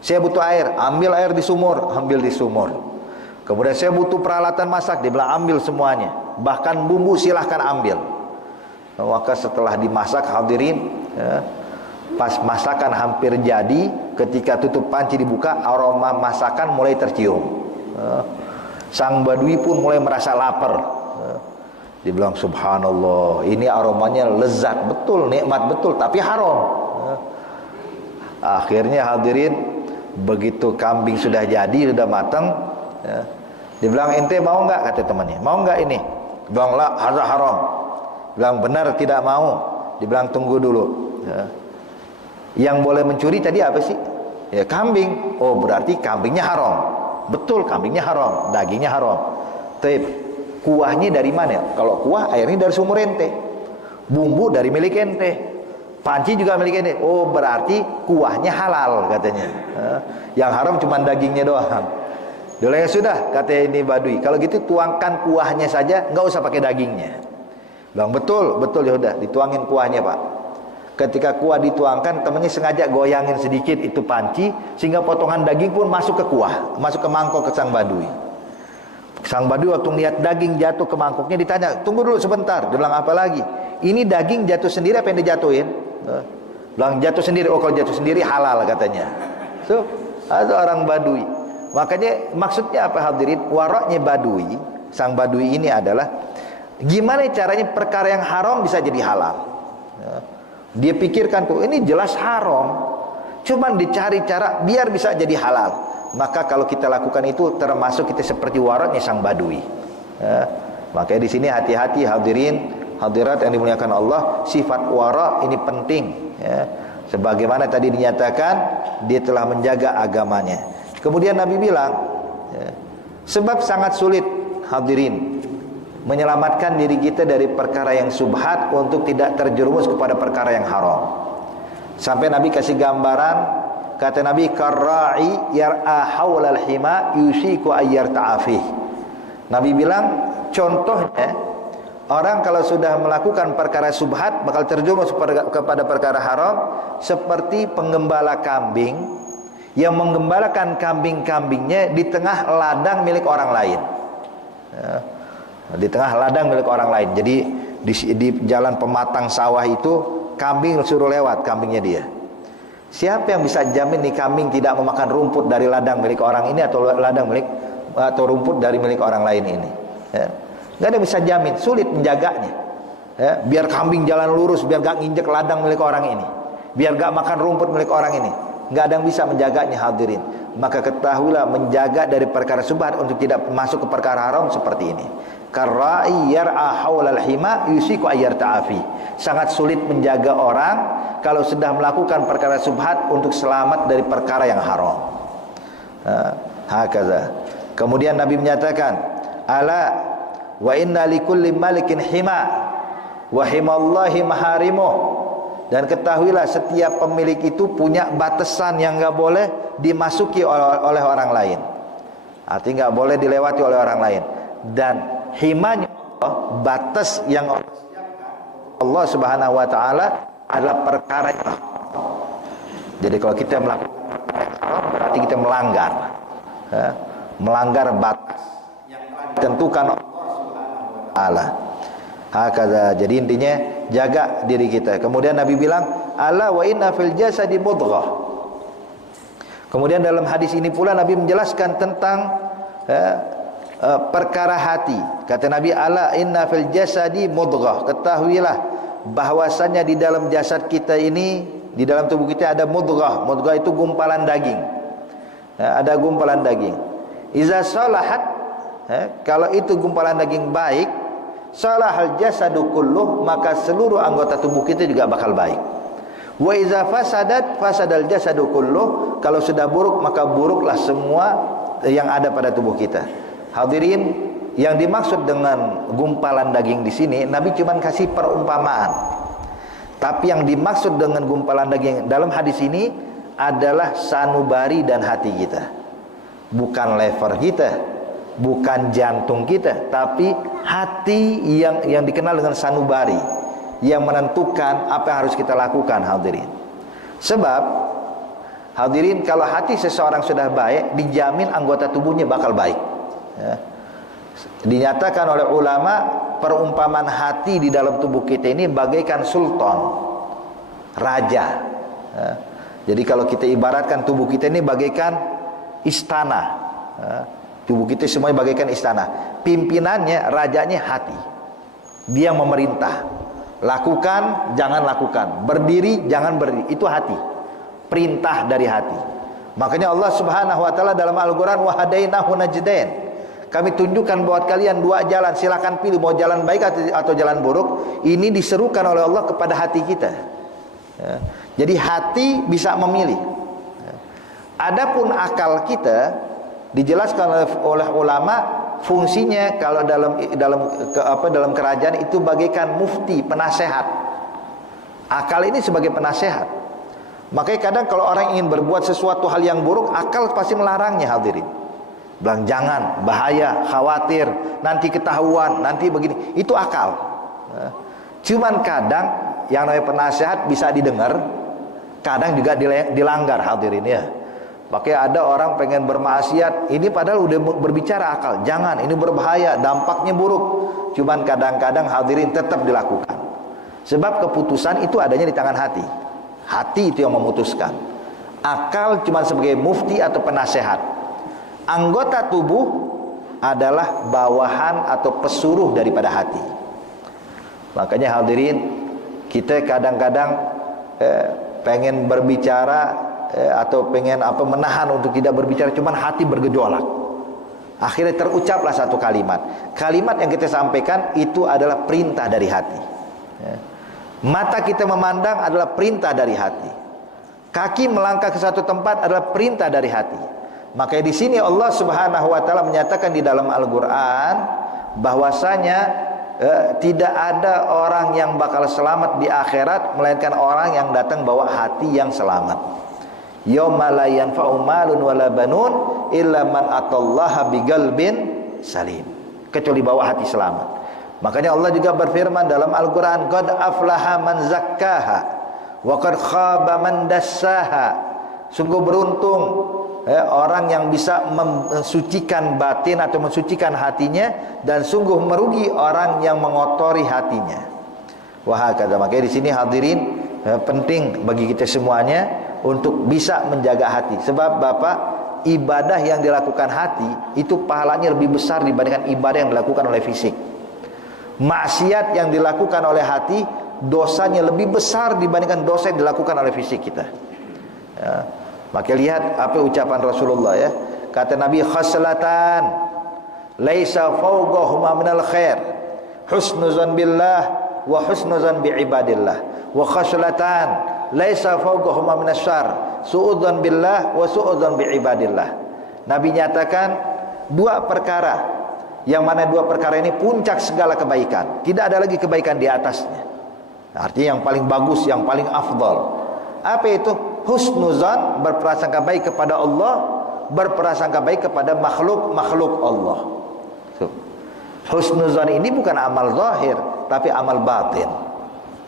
Saya butuh air, ambil air di sumur, ambil di sumur. Kemudian saya butuh peralatan masak, dia bilang ambil semuanya. Bahkan bumbu silahkan ambil. Maka setelah dimasak, hadirin, pas masakan hampir jadi, ketika tutup panci dibuka, aroma masakan mulai tercium. Sang badui pun mulai merasa lapar. Dia bilang, subhanallah, ini aromanya lezat betul, nikmat betul, tapi haram. Akhirnya hadirin, begitu kambing sudah jadi, sudah matang, dia bilang, ente mau nggak? Kata temannya, mau nggak ini? Dia bilang, lah, haram. Dia bilang, benar tidak mau. Dia bilang, tunggu dulu. Yang boleh mencuri tadi apa sih? Ya, kambing. Oh, berarti kambingnya haram. Betul, kambingnya haram, dagingnya haram. Tapi kuahnya dari mana? Kalau kuah, airnya dari sumur ente. Bumbu dari milik ente. Panci juga milik ente. Oh, berarti kuahnya halal katanya. Yang haram cuma dagingnya doang. Dulu ya sudah, kata ini badui, kalau gitu tuangkan kuahnya saja, nggak usah pakai dagingnya. Bilang, betul, betul, ya udah, dituangin kuahnya, Pak. Ketika kuah dituangkan, temennya sengaja goyangin sedikit itu panci, sehingga potongan daging pun masuk ke kuah, masuk ke mangkok ke sang badui. Sang badui waktu lihat daging jatuh ke mangkoknya ditanya, tunggu dulu sebentar. Dia bilang, apa lagi? Ini daging jatuh sendiri apa yang dijatuhin? Bilang, jatuh sendiri. Oh, kalau jatuh sendiri halal katanya. So, ada orang badui. Makanya maksudnya apa hadirin? Waraknya badui, sang badui ini adalah gimana caranya perkara yang haram bisa jadi halal. Dia pikirkan tuh, ini jelas haram, cuman dicari cara biar bisa jadi halal. Maka kalau kita lakukan itu termasuk kita seperti waraknya sang badui. Makanya di sini hati-hati hadirin, hadirat yang dimuliakan Allah, sifat warak ini penting. Sebagaimana tadi dinyatakan, dia telah menjaga agamanya. Kemudian Nabi bilang, sebab sangat sulit hadirin menyelamatkan diri kita dari perkara yang subhat untuk tidak terjerumus kepada perkara yang haram. Sampai Nabi kasih gambaran, kata Nabi, karra'i yar'a hawlal hima yusiku ayyar ta'afih. Nabi bilang, contohnya orang kalau sudah melakukan perkara subhat bakal terjerumus kepada perkara haram, seperti penggembala kambing yang menggembalakan kambing-kambingnya di tengah ladang milik orang lain. Di tengah ladang milik orang lain. Jadi di jalan pematang sawah itu, kambing suruh lewat, kambingnya dia. Siapa yang bisa jamin nih kambing tidak memakan rumput dari ladang milik orang ini atau ladang milik atau rumput dari milik orang lain ini? Nggak ada yang bisa jamin, sulit menjaganya. Biar kambing jalan lurus, biar gak nginjek ladang milik orang ini, biar gak makan rumput milik orang ini. Nggak ada yang bisa menjaganya hadirin. Maka ketahuilah, menjaga dari perkara subhat untuk tidak masuk ke perkara haram seperti ini. Karra'i yar'a hawlal hima yusiku ayyar ta'afi. Sangat sulit menjaga orang kalau sedang melakukan perkara subhat untuk selamat dari perkara yang haram. Hakaza. Kemudian Nabi menyatakan, ala wa inna likulli malikin hima wa himallahi maharimuh. Dan ketahuilah, setiap pemilik itu punya batasan yang nggak boleh dimasuki oleh orang lain. Artinya nggak boleh dilewati oleh orang lain. Dan himanya Allah, batas yang Allah Subhanahu wa taala adalah perkara yang haram. Jadi kalau kita melakukan perkara yang haram, berarti kita melanggar, melanggar batas yang telah ditentukan Allah Subhanahu wa taala. Hakadha. Jadi intinya jaga diri kita. Kemudian Nabi bilang, ala wa inna fil jasadi mudghah. Kemudian dalam hadis ini pula Nabi menjelaskan tentang perkara hati. Kata Nabi, ala inna fil jasadi mudghah. Ketahuilah bahwasanya di dalam jasad kita ini, di dalam tubuh kita ada mudghah. Mudghah itu gumpalan daging. Ada gumpalan daging. Iza salahat, kalau itu gumpalan daging baik, salahal jasadu kulluh, maka seluruh anggota tubuh kita juga bakal baik. Wa iza fasadat fasadal jasadu kulluh, kalau sudah buruk maka buruklah semua yang ada pada tubuh kita. Hadirin, yang dimaksud dengan gumpalan daging di sini Nabi cuma kasih perumpamaan. Tapi yang dimaksud dengan gumpalan daging dalam hadis ini adalah sanubari dan hati kita. Bukan lever kita, bukan jantung kita, tapi hati yang dikenal dengan sanubari, yang menentukan apa yang harus kita lakukan, hadirin. Sebab hadirin, kalau hati seseorang sudah baik, dijamin anggota tubuhnya bakal baik. Dinyatakan oleh ulama, perumpamaan hati di dalam tubuh kita ini bagaikan sultan, raja. Jadi kalau kita ibaratkan tubuh kita ini bagaikan istana. Tubuh kita semuanya bagaikan istana. Pimpinannya, rajanya hati. Dia yang memerintah. Lakukan, jangan lakukan. Berdiri, jangan berdiri. Itu hati. Perintah dari hati. Makanya Allah Subhanahu wa taala dalam Al-Qur'an, wa hadainahu najdain. Kami tunjukkan buat kalian dua jalan, silakan pilih mau jalan baik atau jalan buruk. Ini diserukan oleh Allah kepada hati kita. Jadi hati bisa memilih. Adapun akal kita dijelaskan oleh ulama, fungsinya kalau dalam kerajaan itu bagaikan mufti, penasehat. Akal ini sebagai penasehat. Makanya kadang kalau orang ingin berbuat sesuatu hal yang buruk, akal pasti melarangnya, hadirin. Bilang jangan, bahaya, khawatir, nanti ketahuan, nanti begini. Itu akal. Cuman kadang yang namanya penasehat bisa didengar, kadang juga dilanggar, hadirin ya. Makanya ada orang pengen bermaksiat, ini padahal udah berbicara akal, jangan, ini berbahaya, dampaknya buruk. Cuman kadang-kadang hadirin tetap dilakukan. Sebab keputusan itu adanya di tangan hati. Hati itu yang memutuskan. Akal cuma sebagai mufti atau penasehat. Anggota tubuh adalah bawahan atau pesuruh daripada hati. Makanya hadirin, kita kadang-kadang pengen berbicara atau pengen menahan untuk tidak berbicara, cuman hati bergejolak. Akhirnya terucaplah satu kalimat. Kalimat yang kita sampaikan itu adalah perintah dari hati. Mata kita memandang adalah perintah dari hati. Kaki melangkah ke satu tempat adalah perintah dari hati. Makanya di sini Allah Subhanahu wa taala menyatakan di dalam Al-Qur'an bahwasanya tidak ada orang yang bakal selamat di akhirat melainkan orang yang datang bawa hati yang selamat. Yauma la yanfa'u malun wala banun illa man atallaha biqalbin salim. Kecuali bawa hati selamat. Makanya Allah juga berfirman dalam Al-Qur'an, qad aflaha man zakkaha wa qad khaba man dassaha. Sungguh beruntung orang yang bisa mensucikan batin atau mensucikan hatinya, dan sungguh merugi orang yang mengotori hatinya. Wah, kata makanya di sini hadirin penting bagi kita semuanya untuk bisa menjaga hati. Sebab Bapak, ibadah yang dilakukan hati itu pahalanya lebih besar dibandingkan ibadah yang dilakukan oleh fisik. Maksiat yang dilakukan oleh hati dosanya lebih besar dibandingkan dosa yang dilakukan oleh fisik kita. Ya. Maka lihat apa ucapan Rasulullah ya. Kata Nabi, khaslatan laisa fawqahuma minal khair husnuzan billah wa husnuzan bi ibadillah, wa khaslatan laisa fawqahuma minas syarr su'udzan billah wa su'udzan bi ibadillah. Nabi nyatakan dua perkara, yang mana dua perkara ini puncak segala kebaikan, tidak ada lagi kebaikan di atasnya. Artinya yang paling bagus, yang paling afdal. Apa itu? Husnuzan, berprasangka baik kepada Allah, berprasangka baik kepada makhluk Allah. Husnuzan ini bukan amal zahir, tapi amal batin,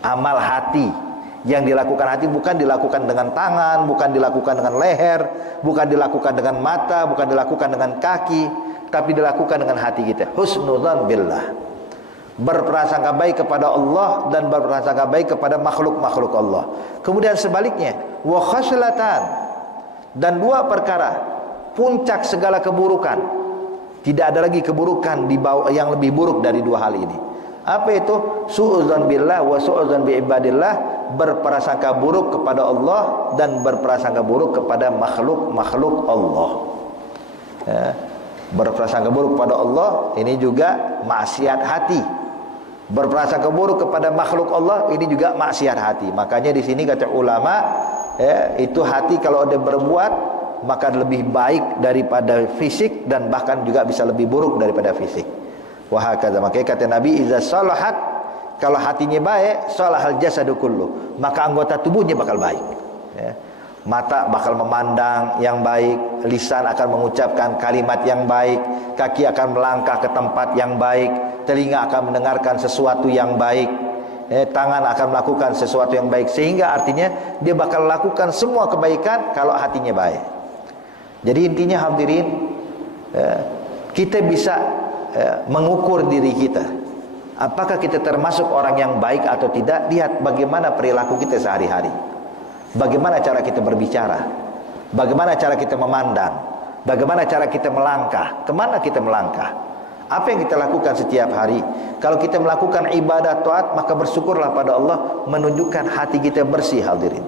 amal hati Yang dilakukan hati bukan dilakukan dengan tangan, bukan dilakukan dengan leher, bukan dilakukan dengan mata, bukan dilakukan dengan kaki, tapi dilakukan dengan hati kita. Husnudzan billah. Berprasangka baik kepada Allah dan berprasangka baik kepada makhluk-makhluk Allah. Kemudian sebaliknya, wa khaslatan, dan dua perkara, puncak segala keburukan. Tidak ada lagi keburukan di bawah yang lebih buruk dari dua hal ini. Apa itu? Su'udzan billah wa su'udzan bi ibadillah, berprasangka buruk kepada Allah dan berprasangka buruk kepada makhluk-makhluk Allah. Ya. Berprasangka buruk kepada Allah ini juga maksiat hati. Berprasangka buruk kepada makhluk Allah ini juga maksiat hati. Makanya di sini kata ulama, ya, itu hati kalau ada berbuat maka lebih baik daripada fisik dan bahkan juga bisa lebih buruk daripada fisik. Wah kata, makanya kata Nabi, iza salahat, kalau hatinya baik, salahal jasadu kullu, maka anggota tubuhnya bakal baik. Ya. Mata bakal memandang yang baik, lisan akan mengucapkan kalimat yang baik, kaki akan melangkah ke tempat yang baik, telinga akan mendengarkan sesuatu yang baik, tangan akan melakukan sesuatu yang baik. Sehingga artinya dia bakal lakukan semua kebaikan kalau hatinya baik. Jadi intinya hadirin, kita bisa mengukur diri kita, apakah kita termasuk orang yang baik atau tidak. Lihat bagaimana perilaku kita sehari-hari, bagaimana cara kita berbicara, bagaimana cara kita memandang, bagaimana cara kita melangkah, kemana kita melangkah, apa yang kita lakukan setiap hari. Kalau kita melakukan ibadah taat, maka bersyukurlah pada Allah menunjukkan hati kita bersih hadirin.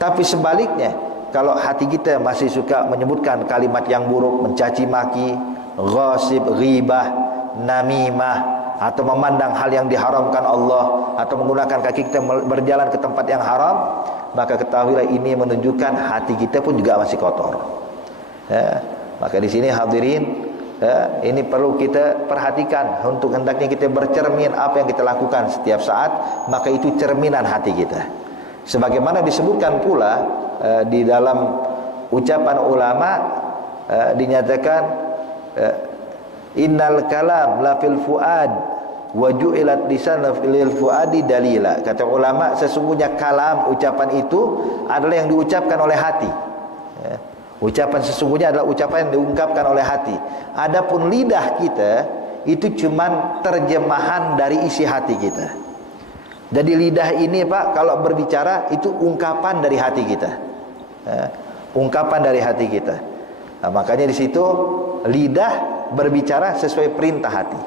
Tapi sebaliknya, kalau hati kita masih suka menyebutkan kalimat yang buruk, mencaci maki, ghasib, ghibah, namimah, atau memandang hal yang diharamkan Allah, atau menggunakan kaki kita berjalan ke tempat yang haram, maka ketahuilah ini menunjukkan hati kita pun juga masih kotor. Ya, maka di sini hadirin, ya, ini perlu kita perhatikan. Untuk hendaknya kita bercermin apa yang kita lakukan setiap saat, maka itu cerminan hati kita. Sebagaimana disebutkan pula di dalam ucapan ulama, dinyatakan innal kalam la fil fuad wa ju'ilat lisan lil fuadi dalila. Kata ulama, sesungguhnya kalam, ucapan itu adalah yang diucapkan oleh hati. Ya. Ucapan sesungguhnya adalah ucapan yang diungkapkan oleh hati. Adapun lidah kita itu cuman terjemahan dari isi hati kita. Jadi lidah ini Pak, kalau berbicara itu ungkapan dari hati kita. Ya. Ungkapan dari hati kita. Nah, makanya di situ lidah berbicara sesuai perintah hati.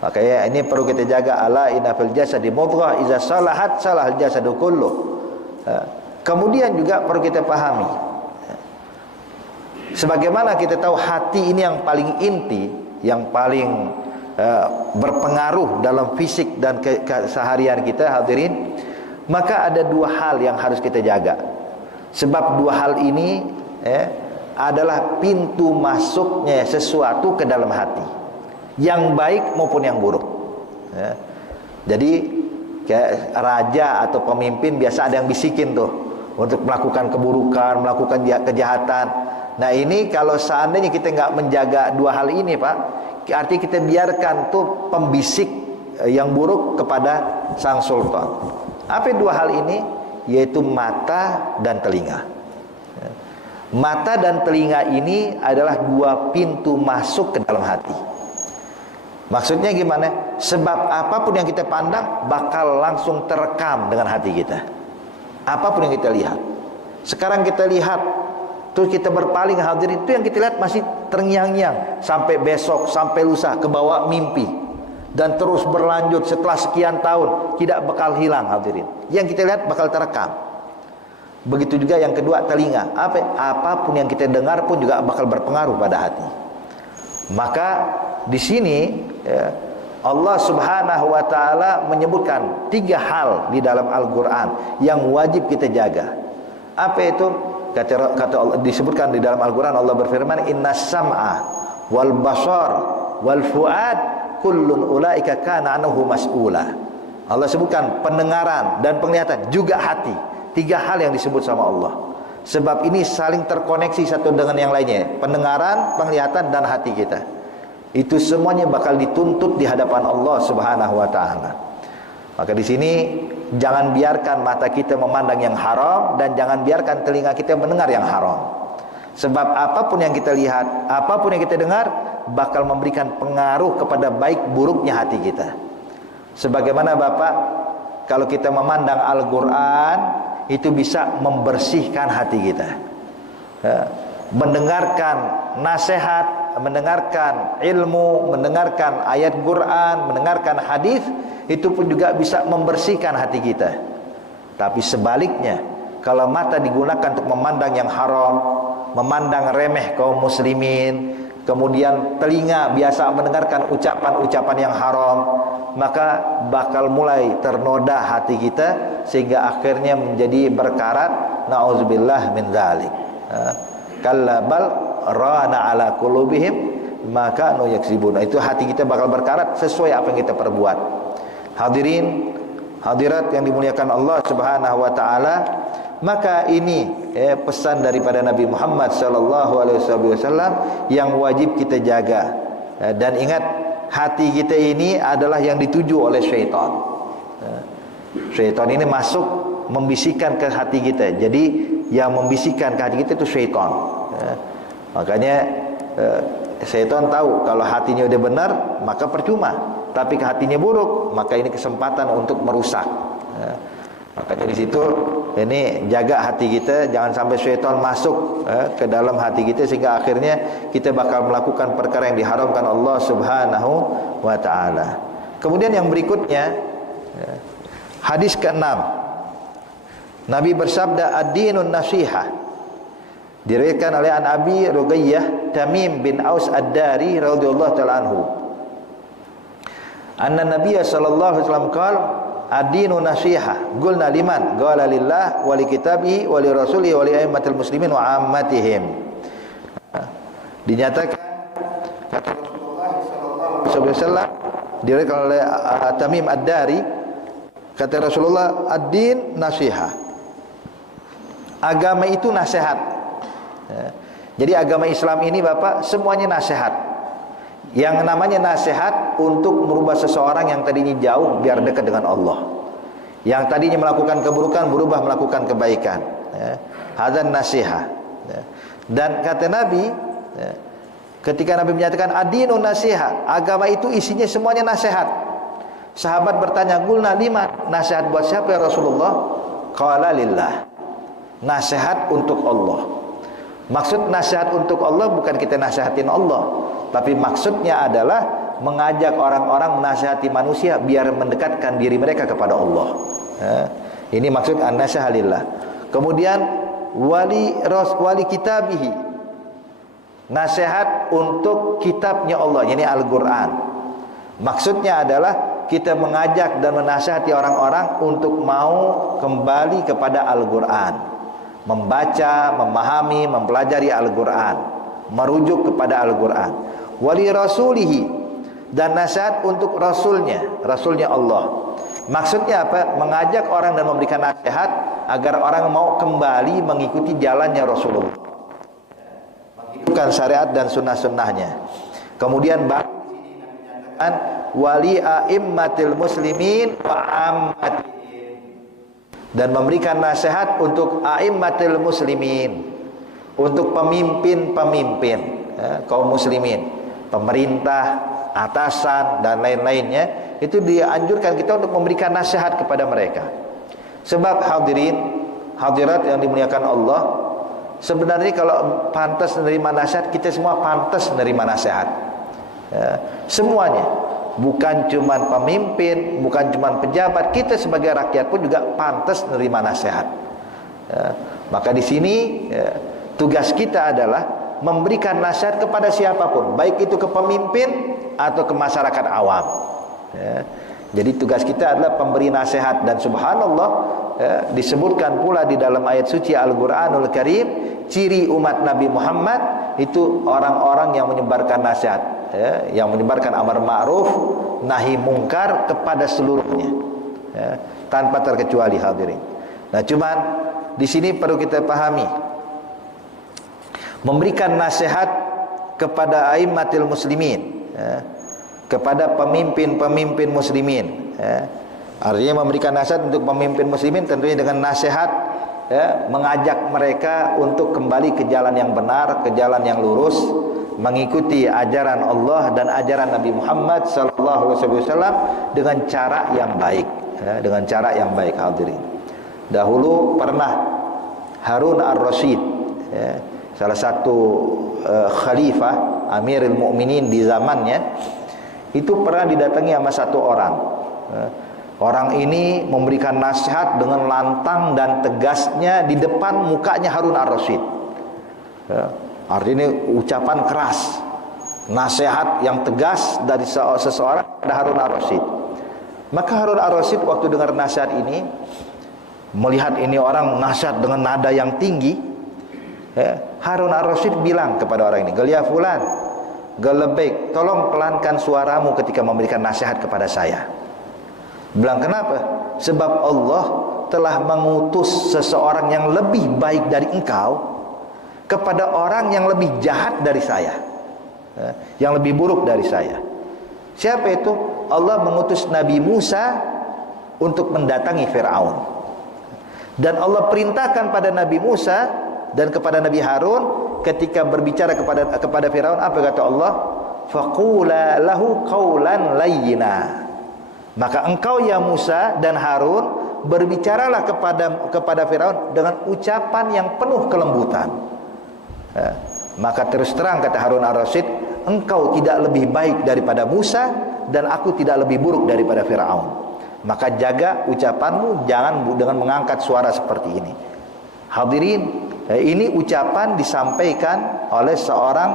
Makanya ini perlu kita jaga. Ala inna fil jasadi mudghah iza salahat salahal jasadu kullu. Kemudian juga perlu kita pahami, sebagaimana kita tahu hati ini yang paling inti, yang paling berpengaruh dalam fisik dan keseharian kita hadirin, maka ada dua hal yang harus kita jaga. Sebab dua hal ini adalah pintu masuknya sesuatu ke dalam hati, yang baik maupun yang buruk. Ya. Jadi kayak raja atau pemimpin biasa ada yang bisikin tuh untuk melakukan keburukan, melakukan kejahatan. Nah ini kalau seandainya kita nggak menjaga dua hal ini Pak, artinya kita biarkan tuh pembisik yang buruk kepada sang sultan. Apa dua hal ini? Yaitu mata dan telinga. Mata dan telinga ini adalah dua pintu masuk ke dalam hati. Maksudnya gimana? Sebab apapun yang kita pandang bakal langsung terekam dengan hati kita. Apapun yang kita lihat. Sekarang kita lihat, terus kita berpaling hadirin, itu yang kita lihat masih terngiang-ngiang. Sampai besok, sampai lusa, kebawa mimpi. Dan terus berlanjut setelah sekian tahun, tidak bakal hilang hadirin. Yang kita lihat bakal terekam. Begitu juga yang kedua, telinga. Apapun yang kita dengar pun juga bakal berpengaruh pada hati. Maka di sini Allah Subhanahu wa taala menyebutkan tiga hal di dalam Al-Qur'an yang wajib kita jaga. Apa itu? Kata Allah, disebutkan di dalam Al-Qur'an, Allah berfirman, "Innas sam'a wal basar wal fuad kullun ulaika kana anhu mas'ula." Allah sebutkan pendengaran dan penglihatan, juga hati. Tiga hal yang disebut sama Allah. Sebab ini saling terkoneksi satu dengan yang lainnya. Pendengaran, penglihatan, dan hati kita. Itu semuanya bakal dituntut di hadapan Allah Subhanahu wa taala. Maka di sini jangan biarkan mata kita memandang yang haram, dan jangan biarkan telinga kita mendengar yang haram. Sebab apapun yang kita lihat, apapun yang kita dengar, bakal memberikan pengaruh kepada baik buruknya hati kita. Sebagaimana Bapak, kalau kita memandang Al-Quran, itu bisa membersihkan hati kita. Mendengarkan nasihat, mendengarkan ilmu, mendengarkan ayat Quran, mendengarkan hadis, itu pun juga bisa membersihkan hati kita. Tapi sebaliknya, kalau mata digunakan untuk memandang yang haram, memandang remeh kaum muslimin, kemudian telinga biasa mendengarkan ucapan-ucapan yang haram, maka bakal mulai ternoda hati kita, sehingga akhirnya menjadi berkarat. Na'udzubillah min dzalik. Kalla bal rana ala qulubihim maka nu yaksibun. Itu hati kita bakal berkarat sesuai apa yang kita perbuat. Hadirin, hadirat yang dimuliakan Allah Subhanahu wa taala, maka ini pesan daripada Nabi Muhammad sallallahu alaihi wasallam yang wajib kita jaga. Dan ingat, hati kita ini adalah yang dituju oleh syaitan. Syaitan ini masuk membisikkan ke hati kita. Jadi yang membisikkan ke hati kita itu syaitan. Makanya syaitan tahu kalau hatinya udah benar, maka percuma. Tapi ke hatinya buruk, maka ini kesempatan untuk merusak. Makanya di situ ini jaga hati kita, jangan sampai syaitan masuk ke dalam hati kita, sehingga akhirnya kita bakal melakukan perkara yang diharamkan Allah Subhanahu wa taala. Kemudian yang berikutnya, hadis ke-6. Nabi bersabda, ad-dinun nasihah. Diriwayatkan oleh An Abi Ruqayyah Tamim bin Aus Ad-Dari radhiyallahu ta'ala anhu. Anna Nabiyya sallallahu alaihi wasallam qala, ad-dinu nasihah. Qulna liman? Qala lillah wa li kitabihi wa li rasulihi wa li aimmatil muslimin wa ammatihim. Dinyatakan kata Rasulullah sallallahu alaihi wasallam, diriwayatkan oleh Tamim Ad-Dari, kata Rasulullah, ad-din nasihah. Agama itu nasihat. Jadi agama Islam ini Bapak, semuanya nasihat. Yang namanya nasihat untuk merubah seseorang yang tadinya jauh biar dekat dengan Allah, yang tadinya melakukan keburukan berubah melakukan kebaikan. Hadzan nasihat. Dan kata Nabi, ketika Nabi menyatakan ad-dinu nasihat, agama itu isinya semuanya nasihat. Sahabat bertanya, "Qulna liman?" Nasihat buat siapa ya Rasulullah? Qala lillah. Nasihat untuk Allah. Maksud nasihat untuk Allah bukan kita nasihatin Allah, tapi maksudnya adalah mengajak orang-orang menasihati manusia biar mendekatkan diri mereka kepada Allah. Ini maksud an-nasihat lillah. Kemudian wali kitabihi. Nasihat untuk kitabnya Allah, yakni Al-Qur'an. Maksudnya adalah kita mengajak dan menasihati orang-orang untuk mau kembali kepada Al-Qur'an, membaca, memahami, mempelajari Al-Quran, merujuk kepada Al-Quran. Wali rasulihi, dan nasihat untuk rasulnya, rasulnya Allah. Maksudnya apa? Mengajak orang dan memberikan nasihat agar orang mau kembali mengikuti jalannya Rasulullah, menghidupkan syariat dan sunnah-sunnahnya. Kemudian wali a'immatil muslimin wa ammatihim, dan memberikan nasihat untuk a'immatil muslimin, untuk pemimpin-pemimpin kaum muslimin, pemerintah, atasan dan lain-lainnya. Itu dianjurkan kita untuk memberikan nasihat kepada mereka. Sebab hadirin, hadirat yang dimuliakan Allah, sebenarnya kalau pantas menerima nasihat, kita semua pantas menerima nasihat. Semuanya, bukan cuma pemimpin, bukan cuma pejabat, kita sebagai rakyat pun juga pantas menerima nasihat. Maka di sini tugas kita adalah memberikan nasihat kepada siapapun, baik itu ke pemimpin atau ke masyarakat awam. Jadi tugas kita adalah pemberi nasihat. Dan subhanallah, disebutkan pula di dalam ayat suci Al-Quranul Karim, ciri umat Nabi Muhammad itu orang-orang yang menyebarkan nasihat, yang menyebarkan amar ma'ruf nahi mungkar kepada seluruhnya, tanpa terkecuali hadirin. Nah, cuman di sini perlu kita pahami, memberikan nasihat kepada aimmatil muslimin, kepada pemimpin-pemimpin muslimin, Artinya memberikan nasihat untuk pemimpin muslimin tentunya dengan nasihat, ya, mengajak mereka untuk kembali ke jalan yang benar, ke jalan yang lurus, mengikuti ajaran Allah dan ajaran Nabi Muhammad SAW dengan cara yang baik, ya, dengan cara yang baik. Hadirin, dahulu pernah Harun ar-Rasyid, ya, salah satu khalifah Amirul Mukminin di zamannya, itu pernah didatangi sama satu orang. Orang ini memberikan nasihat dengan lantang dan tegasnya di depan mukanya Harun ar-Rasyid. Artinya ucapan keras, nasihat yang tegas dari seseorang pada Harun ar-Rasyid. Maka Harun ar-Rasyid waktu dengar nasihat ini, melihat ini orang nasihat dengan nada yang tinggi, Harun ar-Rasyid bilang kepada orang ini, "Gal ya fulan, gal lebaik, tolong pelankan suaramu ketika memberikan nasihat kepada saya." Bilang, kenapa? Sebab Allah telah mengutus seseorang yang lebih baik dari engkau kepada orang yang lebih jahat dari saya, yang lebih buruk dari saya. Siapa itu? Allah mengutus Nabi Musa untuk mendatangi Fir'aun. Dan Allah perintahkan pada Nabi Musa dan kepada Nabi Harun ketika berbicara kepada Fir'aun, apa kata Allah? Faqula lahu qawlan layyina. Maka engkau ya Musa dan Harun berbicaralah kepada Firaun dengan ucapan yang penuh kelembutan. Maka terus terang kata Harun ar-Rasyid, engkau tidak lebih baik daripada Musa dan aku tidak lebih buruk daripada Firaun. Maka jaga ucapanmu, jangan dengan mengangkat suara seperti ini. Hadirin, ini ucapan disampaikan oleh seorang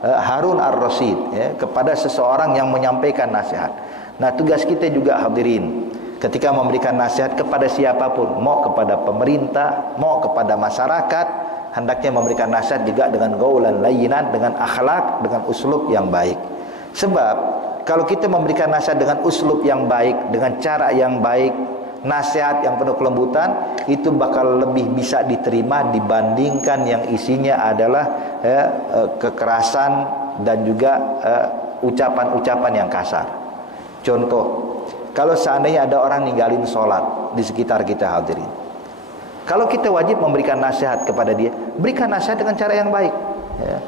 Harun ar-Rasyid, ya, kepada seseorang yang menyampaikan nasihat. Nah, tugas kita juga hadirin, ketika memberikan nasihat kepada siapapun, mau kepada pemerintah, mau kepada masyarakat, hendaknya memberikan nasihat juga dengan qaulan layyinan, dengan akhlak, dengan uslub yang baik. Sebab kalau kita memberikan nasihat dengan uslub yang baik, dengan cara yang baik, nasihat yang penuh kelembutan, itu bakal lebih bisa diterima dibandingkan yang isinya adalah kekerasan dan juga ucapan-ucapan yang kasar. Contoh, kalau seandainya ada orang ninggalin sholat di sekitar kita hadirin, kalau kita wajib memberikan nasihat kepada dia, berikan nasihat dengan cara yang baik, ya.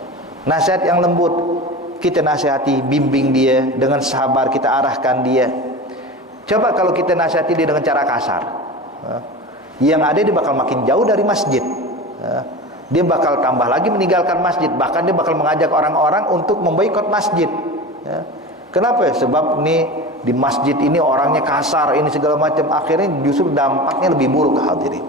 Nasihat yang lembut, kita nasihati, bimbing dia dengan sabar, kita arahkan dia. Coba kalau kita nasihati dia dengan cara kasar, ya, yang ada dia bakal makin jauh dari masjid, ya. Dia bakal tambah lagi meninggalkan masjid, bahkan dia bakal mengajak orang-orang untuk memboikot masjid, ya. Kenapa? Sebab ini di masjid ini orangnya kasar, ini segala macam, akhirnya justru dampaknya lebih buruk hadirin.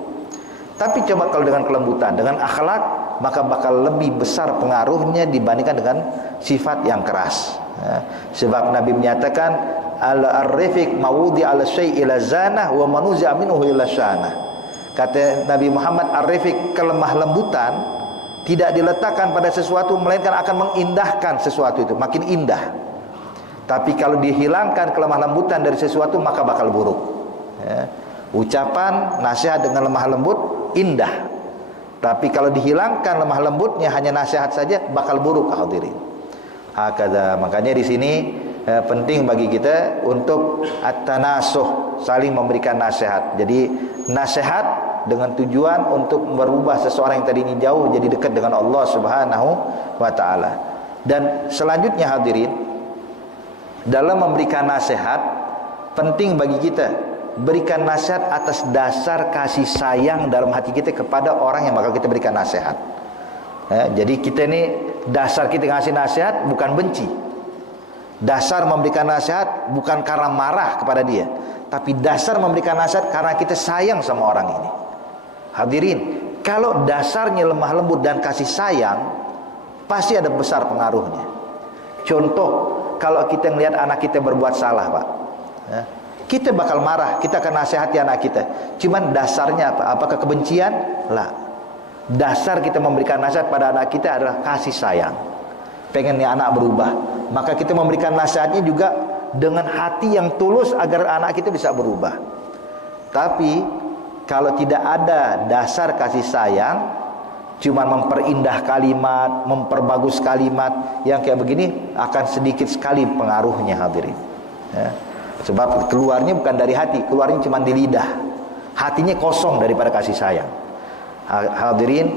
Tapi coba kalau dengan kelembutan, dengan akhlak, maka bakal lebih besar pengaruhnya dibandingkan dengan sifat yang keras, ya. Sebab Nabi menyatakan al-arifik mawudi ala syai' ila zanah wa manuzi' minhu ila syanah. Kata Nabi Muhammad, ar-rifik, kelemah lembutan tidak diletakkan pada sesuatu melainkan akan mengindahkan sesuatu itu, makin indah. Tapi kalau dihilangkan kelemah lembutan dari sesuatu, maka bakal buruk, ya. Ucapan nasihat dengan lemah lembut indah, tapi kalau dihilangkan lemah lembutnya, hanya nasihat saja, bakal buruk hadirin. Hakadha, makanya di sini penting bagi kita untuk at-tanasuh, saling memberikan nasihat. Jadi nasihat dengan tujuan untuk merubah seseorang yang tadinya jauh jadi dekat dengan Allah Subhanahu wa taala. Dan selanjutnya hadirin, dalam memberikan nasihat, penting bagi kita berikan nasihat atas dasar kasih sayang dalam hati kita kepada orang yang bakal kita berikan nasihat, ya. Jadi kita ini dasar kita ngasih nasihat bukan benci. Dasar memberikan nasihat bukan karena marah kepada dia, tapi dasar memberikan nasihat karena kita sayang sama orang ini. Hadirin, kalau dasarnya lemah lembut dan kasih sayang, pasti ada besar pengaruhnya. Contoh, kalau kita melihat anak kita berbuat salah, Pak, ya, kita bakal marah, kita akan nasihati anak kita. Cuman dasarnya apa? Apakah kebencian? Lah. Dasar kita memberikan nasihat pada anak kita adalah kasih sayang, pengennya anak berubah. Maka kita memberikan nasihatnya juga dengan hati yang tulus agar anak kita bisa berubah. Tapi kalau tidak ada dasar kasih sayang, cuma memperindah kalimat, memperbagus kalimat, yang kayak begini akan sedikit sekali pengaruhnya hadirin, ya. Sebab keluarnya bukan dari hati, keluarnya cuma di lidah. Hatinya kosong daripada kasih sayang. Hadirin,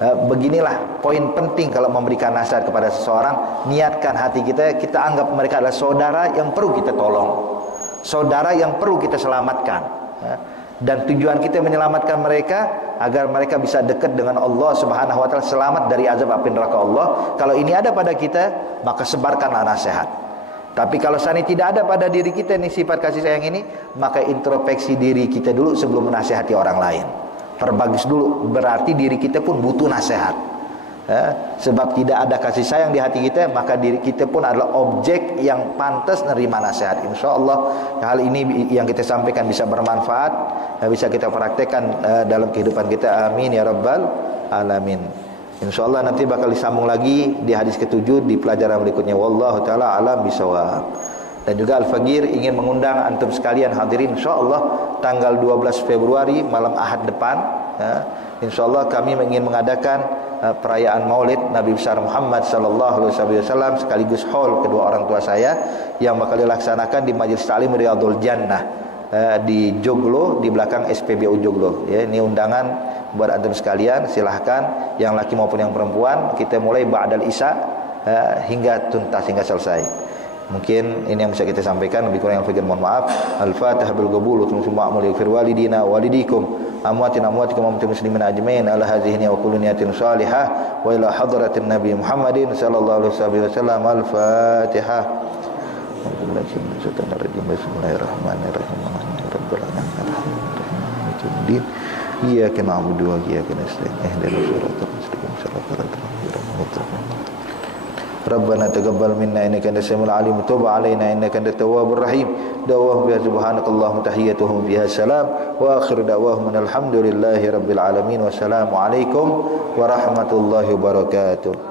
beginilah poin penting kalau memberikan nasihat kepada seseorang. Niatkan hati kita, kita anggap mereka adalah saudara yang perlu kita tolong, saudara yang perlu kita selamatkan, dan tujuan kita menyelamatkan mereka agar mereka bisa dekat dengan Allah Subhanahu wa taala, selamat dari azab api neraka Allah. Kalau ini ada pada kita, maka sebarkanlah nasihat. Tapi kalau seandainya tidak ada pada diri kita nih sifat kasih sayang ini, maka introspeksi diri kita dulu sebelum menasihati orang lain. Perbagus dulu, berarti diri kita pun butuh nasihat. Sebab tidak ada kasih sayang di hati kita, maka diri kita pun adalah objek yang pantas menerima nasihat. InsyaAllah hal ini yang kita sampaikan bisa bermanfaat, bisa kita praktekkan dalam kehidupan kita. Amin ya rabbal alamin. InsyaAllah nanti bakal disambung lagi di hadis ke-7 di pelajaran berikutnya. Wallahu ta'ala alam bisawab. Dan juga Al-Faqir ingin mengundang antum sekalian hadirin, insyaAllah tanggal 12 Februari malam Ahad depan, insyaAllah kami ingin mengadakan perayaan Maulid Nabi besar Muhammad sallallahu alaihi wasallam, sekaligus haul kedua orang tua saya yang bakal dilaksanakan di Majelis Ta'lim Riyadhul Jannah di Joglo, di belakang SPBU Joglo. Ya, ini undangan buat antum sekalian, silahkan yang laki maupun yang perempuan. Kita mulai ba'dal isya hingga tuntas, hingga selesai. Mungkin ini yang bisa kita sampaikan. Lebih kurang yang fakir mohon maaf. Al-Fatihah bil qabul wa ma'mul yaghfir walidina walidikum amwatina amwatikum wa muslimin ajmain ala hadhihi wa kullu niyatin salihah wa ila hadratin nabi Muhammadin sallallahu alaihi wasallam. Al-Fatihah. Bismillahirrahmanirrahim. Rabbil alamin. Iyyaka na'budu wa iyyaka nasta'in. Ihdinas siratal mustaqim. Shiratal ladzina an'amta 'alaihim. Rabbana taqabbal minna innaka antas samiul alim, tub 'alaina innaka antat tawwabur rahim. Da'wahum biha subhanakallahumma tahiyyatuhum biha salam wa akhiru da'wahum alhamdulillahi rabbil alamin. Wassalamu alaikum warahmatullahi wabarakatuh.